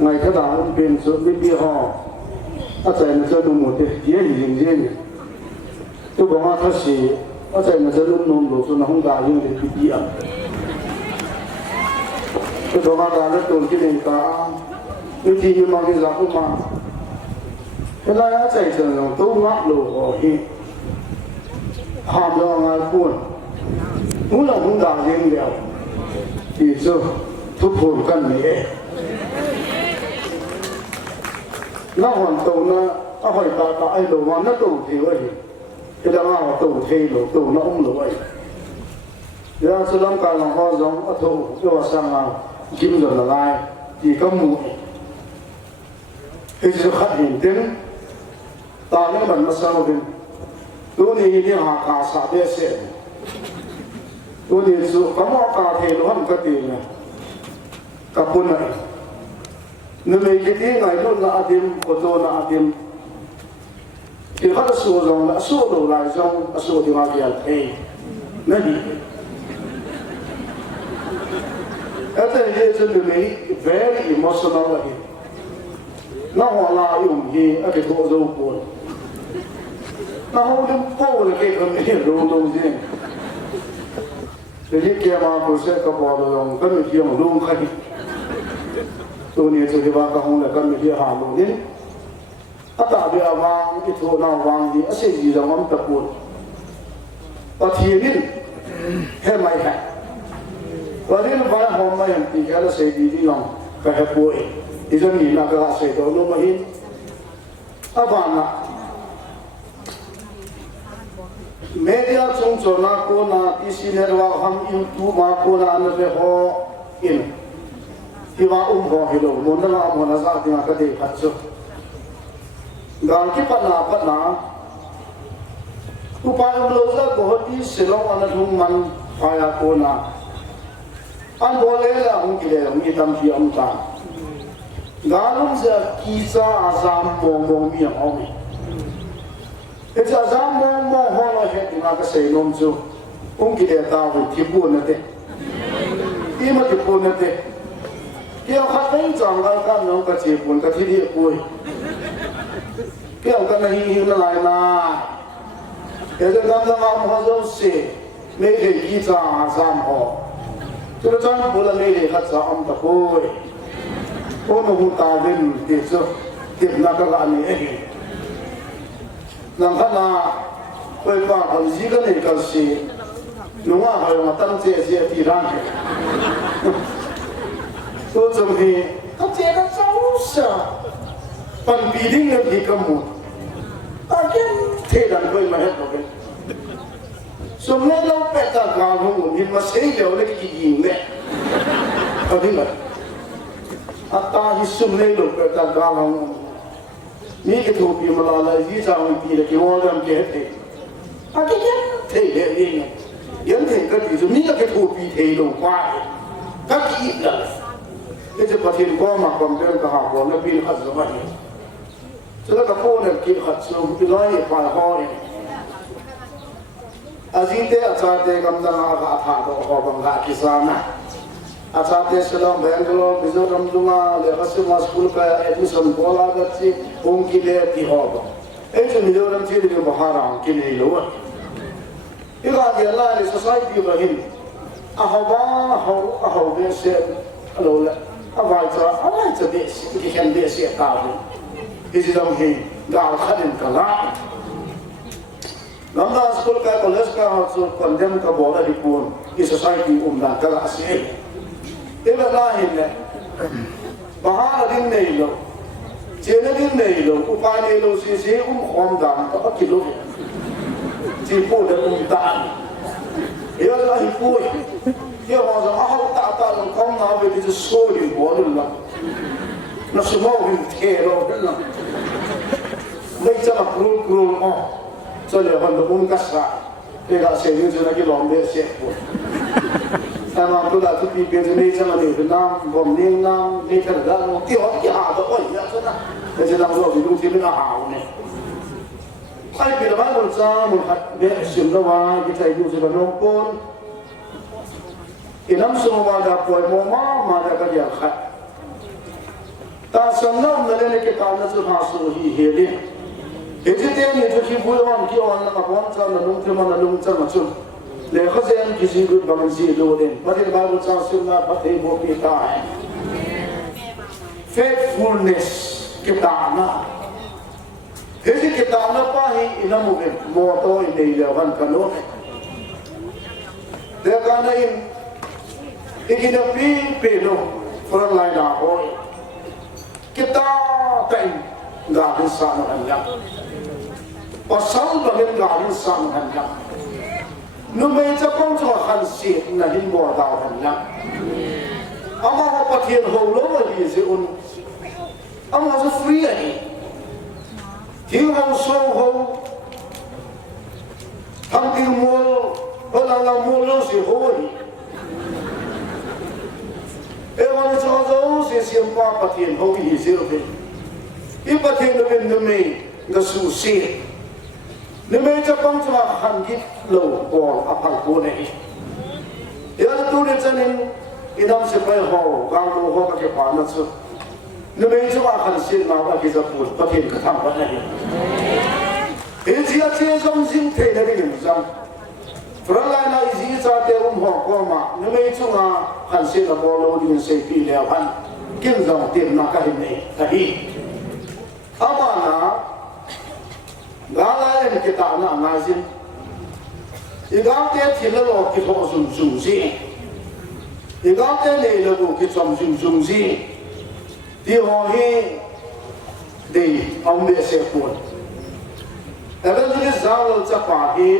ngày thứ ba ông bên số bên bia họ ở đây nó sẽ đúng một cái riêng riêng tôi bảo họ thật sự ở đây nó sẽ đúng nông độ số nó không đa như cái bia tôi bảo họ đã rất tôn cái này cả những gì như mà cái giá cũng mà cái này ở đây thì nó tôi ngắt lỗ ở hi hàm do ngài buồn muốn là không đa riêng đều thì giờ thúc hồn căn này nó hoàn toàn nó hỏi ta ai đồ mà nó tủ thì vậy cái đó là tủ thì tủ nó không vậy giờ số lượng cả là họ giống ở thủ cho sang là kim rồi là lai chỉ có mũi cái sự khác hình tiếng ta những bạn mà sao thì tôi đi hạ cả xã địa sẽ tôi đi số có một cả thì nó không có tiền này cả bốn này nếu mình cái tiếng này nó là tiền của tôi là tiền thì họ số dòng là số đồ lại dòng số thì mà kia thì nó đi ở đây thì chúng mình very emotional vậy nó họ là dùng gì ở cái chỗ dâu buồn nó không được phố là cái con này đồ gì thì kia mà tôi sẽ có bỏ đồ cái mình kia mà luôn khai tôi nghĩ tôi va ka hong la kan mi ha lo ni ata be awang ki tho na wang di ase ji da ngam ta pun ta thienin he mai ha wa rin va hom mai am ti kala se di di long ka he po e izon ni na ka se do no ma hin abana media chung chona ko na isiner wa ham youtube ma ko na na re ho in thì vào ho hi lo mon na za ti ka de khat so gal ki pa na upa lo za ko ti silong ana thung man phaya ko na an bo le la hung ki le hung tam fi am ta galum za ki za azam mo mi ho mi e za azam mo ho lo he ti ka se nom zo hung ki le ta wi ti bu na te i ma ti bu na te kêu khát đến chọn cái cam nó cái chỉ buồn cái thi địa vui kêu cái này hiu nó lại na cái cam nó ngon hoa dâu xì mấy cái gì cha giam họ cho nó chọn bữa là mấy cái khát sao ông ta vui cô nó hụt ta bên tiệt số tiệt na cái anh ấy làm khát na quay qua còn gì cái này cái gì đúng không phải mà tâm chế thì ra tôi trông thì các trẻ nó xấu sợ phần bị đinh lên thì cầm một ta biết thế đàn quên mà hết rồi xong nó lâu bẹt ta gào không ổn nhưng mà xây đều lên cái gì mẹ có thế mà ta thì xong lên lâu bẹt ta gào không ní cái thủ bị mà là gì sao mình bị là cái hoa làm cái hết thế cái thế để yên yến thế cái gì xong ní là cái thủ bị thế lâu qua các cái là cáiจะประเทศก็มาความเรื่องกระหอบแล้วปีนขัดสมัยจะแล้วก็พูดเนี่ยกินขัดสูงที่ร้อยฝ่ายห้อเนี่ยอาจีเตอาจารย์เตกำลังอาภาตัวขอบังคับกิสานะอาจารย์เตสลองแบงก์โลบิโซรัมดุงาเลขาสมาสกุลไปเอ็ดมิสันโบลาดัชซีองค์กิเลติหอบเอ็ดมิโลรัมที่เรียกว่าฮารังกินให้รู้อีกอย่างเดียวเลยสังคมอยู่แบบนี้อาฮาวาอาฮาวเบสเซอโลละอะไรจะเดชที่เห็นเดชเสียตาเลยที่จะต้องเห็นดาวขันกันละน้ำตาสกุลกับคอลเลจกับสุดคนเดิมกับบอกได้ปุ่นที่สังคมดังกันละเสียเอเวลาเห็นเนี่ยมหาดินเนี่ยโลเจนดินเนี่ยโลอุปาเนี่ยโลเสียความดังก็กิโลที่พูดได้ดังเอเวลาที่พูดเดี๋ยวเราจะเอาตาลงของเราไปที่จะโซ่ดินหัวนั่นละนักสมองเป็นเทโลนั่นละไม่จะมากรุงอ๋อจะเรียกว่าตัวมุ้งกัสระเรียกว่าเสียงจะนักกีฬาเบียเสียบุตรแต่มาตัวละทุกปีเป็นไม่จะมาเนี่ยเป็นน้ำบ่มเลี้ยงน้ำไม่ขนาดนั้นที่เขาที่หาตัวอ้อยเยอะซะนะแต่จะทำเราถึงตรงที่ไม่หาเนี่ยใครเป็นบ้านคนจ้ามันขัดเบียสิมระวายที่ใจดูสิบน้องปนอิน้ำสมมาดาป่วยมอมาดากระยาขัด ta san na le ke ta na chu ha su hi he li he ji te ni chu ki bu on ki on na ka cha na lung the ma na lung cha ma chu le kha zen ki ji gu ba man ji lo den ba de ba bu cha su na ba the bo pi ta faithfulness ke ta na he ji ke ta na pa hi ina mu ge mo to in dei le van ka no de ka na in ikina pi no for lai na oi kita tai ga din sa na han ya pasal ba gen ga din sa na han ya nu me cha kong cho han si na hin bo da han ya ama ho pathian ho lo ma hi se un ama so free ani thing ho so ho tham tin mo ho la mo lo si ho ni ewan cho zo se siam pa pathian ho hi se ro pe I pathian no ben no me ga su si ne me cha pang cha han ki lo ko a phal ko ne ya tu ne chanin inam se pai ho ga lo ho ka ke pa na chu ne me cha han sin ma ga ki za pu pathian ka tham ba ne e ji a che som sin the ne ni zam Fralai na izi cha te ho ko ma ne me chu nga han sin la bo lo din se pi le han kin zong tim na ka hi ne ka hi amana gala en kita na ngazin igam te thila lo ki tho sum sum si igam te le lo ko ki sum sum si ti ho hi de om be se pon evangelist zawal cha pa hi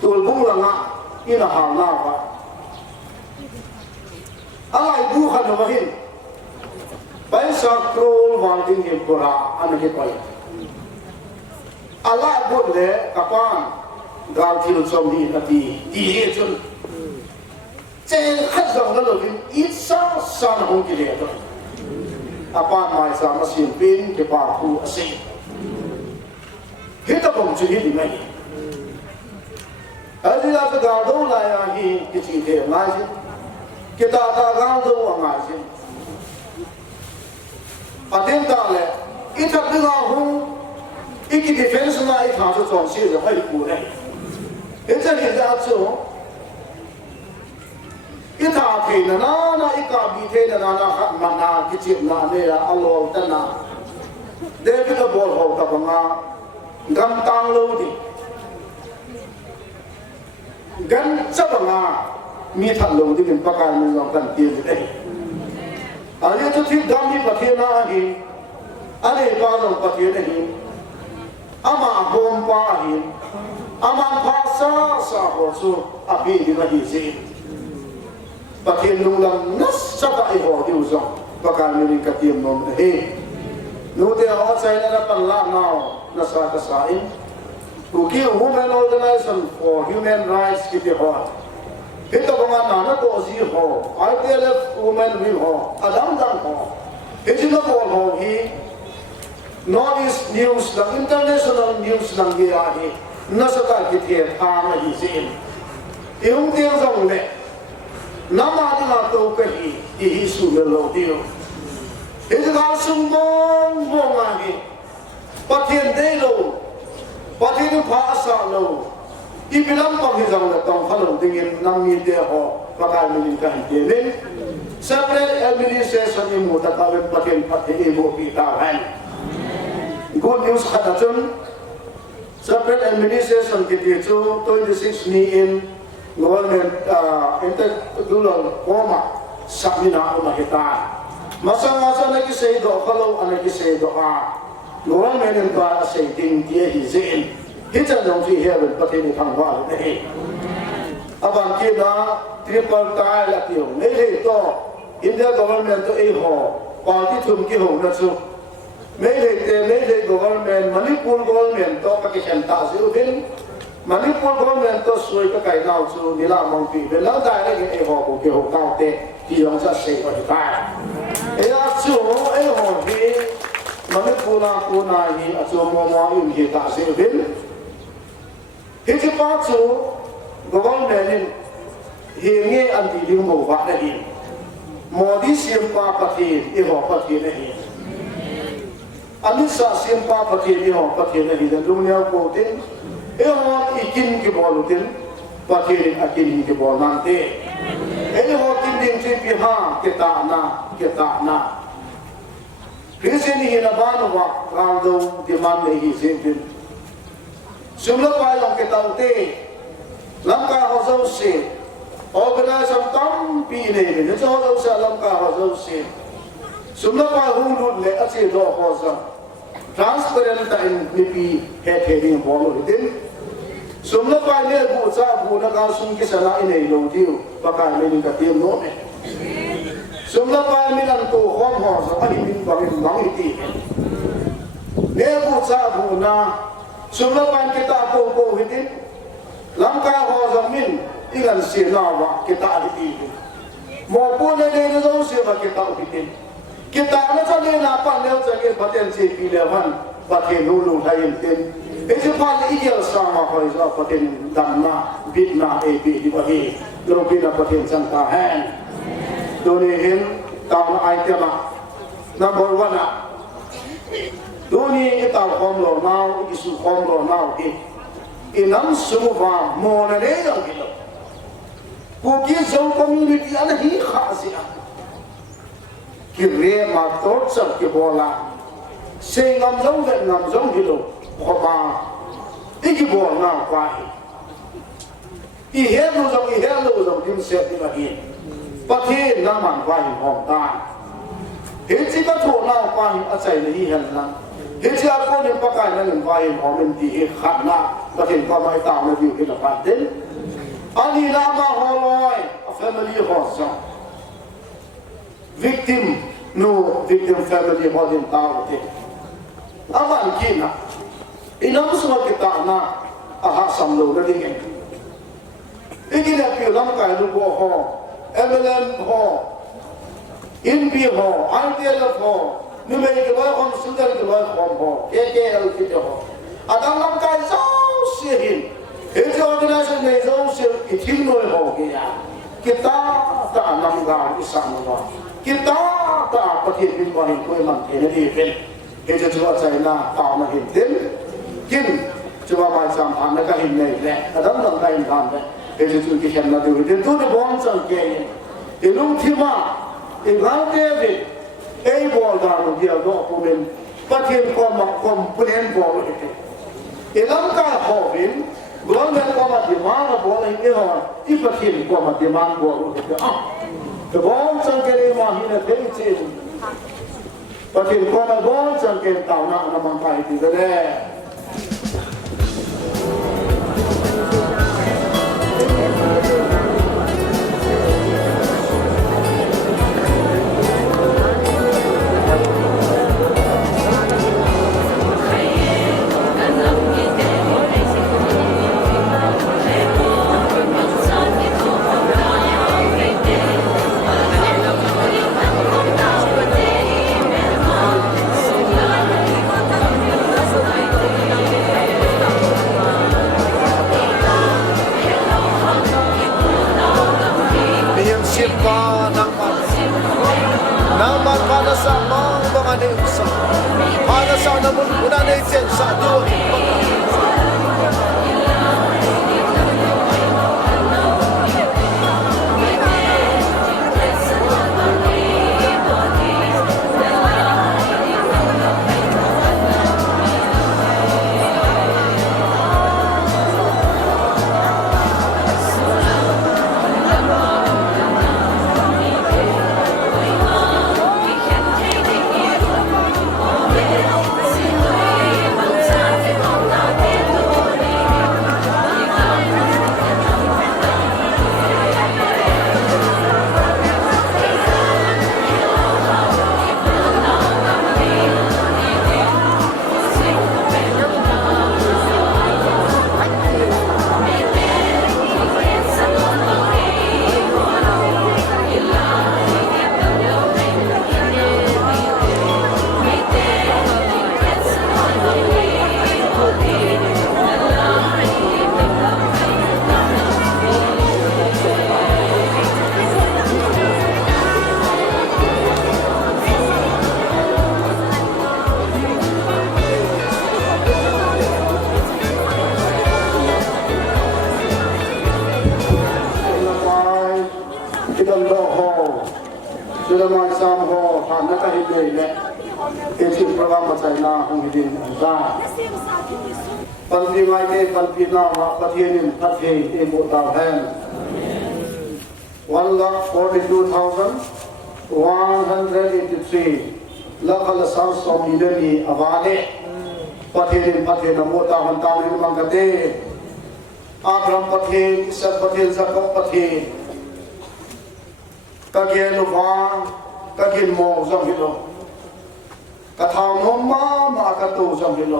tul bu la nga ina ha na ba alai bu khan wa hin bai sa krol wang ding hi pura an ke pai ala bod le kapan gal thil chom hi ati ti he chun che khat zong la lo bin it sa san hong ki le to apa mai sa ma sin pin ke pa khu ase he ta bom chu hi di mai aji la ga do la ya hi ki chi the ma ji ke ta ga do wa ma ji atem ta le ita bi ga hong iki defense na I thang so chong si de hai ku ne he cha ni da chu I tha the na I ka bi the na khat ma na ki chi na ne ya allo ta na de bi da bol ho ta ba nga gam tang lo di gan cha ba nga mi than lo di kin pa ka ni lo kan ti de ani chu thi gam ni pa the na hi ani pa lo pa the ne hi ama hom pa hi ama pa sa ho su abi di ma hi si pathian nu lam nas sa ka I ho di zo pa ka ni ka ti nom he nu te ho sai na pa la now na sa ka sa in to give women organization for human rights ki te ho ito ba na na to si ho ITLF women will ho adam dang ho he na ko ho hi Northeast news lang international news lang dia hi nasa ka ki the tha ma hi sin yung tiang zong le nama di ma to ka hi su le lo dio he ga sum bong bong a hi pathian de lo pathian pha sa lo I bilang pang hi zong le tong khalo dingin nam mi de ho pa ka mi ka hi de le separate administration ni mu ta ka pathian pathian bo pi ta han good news khatachun separate administration ki chu 26 ni in government interdular koma samina ma kita masa na ki sei do khalo ana ki sei do a government in ba sei ding tie hi zen hi chan dong ji he ben pathe ni thang wa ne aban ki na triple tie la ki ho ne le to India government to e ho party thum ki ho na chu Melee government, Manipur government to pakisyan ta siubin, Manipur government to suy ka kay nao su nila mong pibe, lang dahil naging eho ko kiho kaute, tiyong sa say o hita. Kaya su, eho hi, Manipur na kunahi at su mo yung hita siubin. Hiti pa su, government hingi ang tiling mo ba na hin. modi simpa pathin i ho pathin hi anisa simpa pathin i ho pathin hi da dunia ko tin e ho ikin ki bolutin pathin akin ki bolante e ho tin ding chi pi ha kita na Kristiani hina banu wa kaldo di man ne hi sin sumla pa yung kita uti lamka ho zo si organization tam pi ne ne zo zo sa lamka ho zo si sumla pa hulu le ati do ho za transparent ta in pi he he bolo din sumla pa ne bu cha bu na ka sum ki sala in ei lo tiu pa ka ne ka tim no ne sumla pa mi lan to hom ho sa ani min ba min bang iti ne bu cha bu na sumla pa kita po hitin lamka ho za min ilan si na wa kita iti mo po ne ne zo si ba kita hitin kita na cha ne na pa ne cha ke paten si pi le han ba ke lu lu hai tin e je pa ne igel sa ma ho za paten dam na bit na e bi di ba hi lo bi na paten sang ta han Doni hin tahu item number 1 Doni kita kom lo now isu kom lo now inam semua mana ne yang kita Kuki zau community ana hi khasiya kire ma tot sab ke bola se ngam zau hilo khoba iki bol na kwai I helo zau dim se di lagi Pathin naman kwahin hong tan Hinsi ka to na kwahin asay na hihan lang Hinsi ako ng pakain na ng kwahin hong hindi khat na Pathin kwa may tao na view kinapatin Ani nama holoy a family hosa Victim family hodin tao te Aman kina Inamusma kita na ahasam lo na dingin Ikinapiyo lang kayo lubo ho MLM ho, INPI ho, ITLF ho, numeric ho, student ho, KKL ho. Adang lam kai zau sihin. Itu organisasi ne zau sih itin noi ho kaya. Kita tak nam ga isam ho. Kita tak pakai bin bani koi man kene di fin. Itu juga China tau na hintin. Kin coba macam anda kahin ne le. Adang lam kai kan le. Itu tu kita nak tu. Itu tu bom sangkei. Ilung tima, ingat David, bol dah dia dok pumen, patin kom punen bol itu. Ilang kah hovin, bukan kom di mana bol ini orang, patin kom di mana bol itu. The bom sangkei mahina tencin, patin kom bol sangkei tahu nak nama kai itu deh. เลยเนี่ยเอชิโปรแกรมมาใช้นาของดินได้ปันปีใหม่เดปันปีหน้าว่าประเทศนี้ประเทศเอโบตาแพน142,183แล้วก็ละ300 millionนี่อวาเนประเทศนี้ประเทศนโมตาหันตาลิมังกเตอาบรามประเทศอิสราประเทศจักรประเทศกะเกลวากะกินโมจังฮิโลกะทางมมากะตูจังฮิโล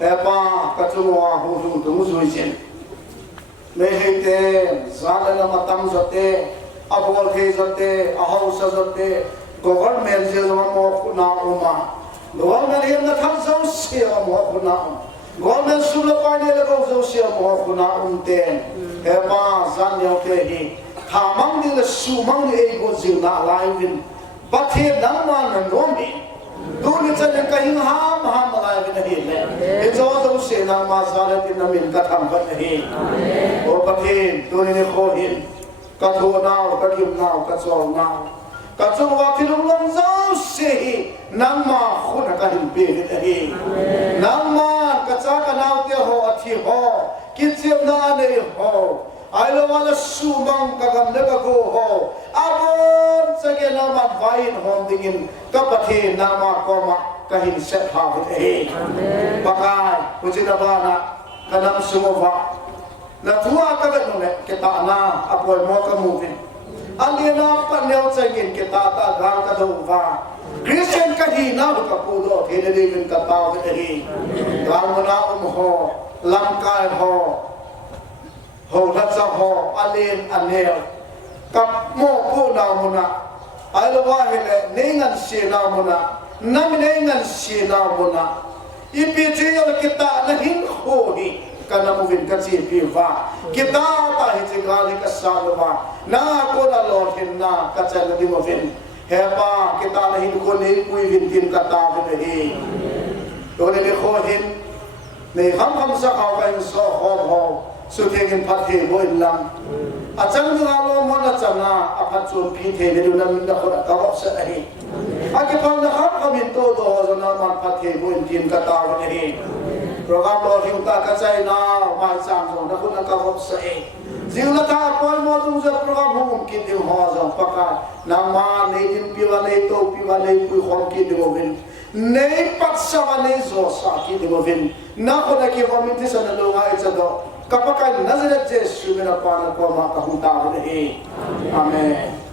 เอปากะจุวาหูจุตุซุยเซนเมเฮเตซาลนะมะตัมซะเตอะบอลเคซะเตอะฮาวซะซะเตgovernment เจลมะโมคุนาอุมา government เฮนะทังซอเสียโมคุนาgovernment สุลปาเนละกอซอเสียโมคุนาอุนเตนเอปาซันเยโอเตฮีทามังนี่ละสูมังนี่เอโกจินาไลวินประเทศนั้นมันโนมีดูนี่จะยังกันหามไลวินเฮเลเอโจโซเสียนามาซาเลตินามินกะทำกันเฮโอประเทศตัวนี้โคหินกะโทนาวกะกิมนาวกะซองนาวกะจงว่าที่ลงเจ้าเสียนังมาคุณกะหินเปริเฮนังมากะจากะนาวเตโฮอธิโฮกิจเสียมนาเนโฮไอ้เราว่าสูมังกะกำเนกะโกโฮอาบอนสะเกนามาไว้หอมดิ่งกับประเทศนามาก็มากะหินเสพาวิเฮปะกายพุจินาบานะกะนำสุโมวะละทัวกะเวโนเนเกตานาอปอยโมกะมูวินอันเดียนาปันเนวใจกินเกตาตากางกะโดวาคริสเตียนกะฮีนาบุกะปูโดเทเดลิวินกะตาวิเฮกางมนาอุมโฮลังกายโฮโหทัศน์โหอเลนอันเนลกับโมกูนามุนะไอละว่าเฮเลเนงันเสียนามุนะนัมเนงันเสียนามุนะอีพีเจียลกิตานะหินโหฮีกันนามุวินกันสีพีฟ้ากิตาตาหิจิกาลิกัสซาลวานาโกนาลอหินนากัจจลดิมุวินเฮปากิตานะหินคนนี้ปุยวินกินกตาวินเฮตัวนี้โคหินในคำสักเอาไปสอหอมหอมสุดที่กินพัดเทโบอินลังอาจารย์งาลมันอาจารย์นะอาพัดชวนพิเทเดรุนันมินดาคนกาวเสะเฮอากิพันนะครับขมินโตโตจนมันพัดเทโบอินกินกตาวันเฮโปรแกรมรอที่อุตากระจายนาไม่จำจงนักคนกาวเสะจิวละท่าปอยมอตุงจะโปรแกรมหุ่นกินดิวฮอจงปากการนำมาในดินพิวาในโตพิวาในปุยของกินดิววินในปัจจุบันในโซสากินดิววินนักคนที่ว่ามิติสันโลกายจะโตKapakai Nazaret Jesu mina pana ko makahunta ko ni. Amen.